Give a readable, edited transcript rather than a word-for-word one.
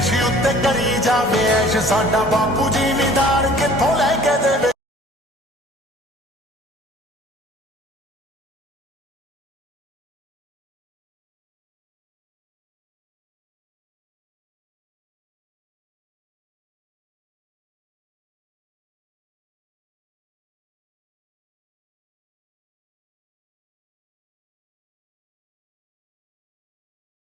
ਐਸ਼ ਉੱਤੇ ਕਰੀ ਜਾਵੇ ਐਸ਼ ਸਾਡਾ ਬਾਪੂ ਜ਼ਿਮੀਦਾਰ ਕਿੱਥੋਂ ਲੈ ਕੇ ਦੇਵੇ।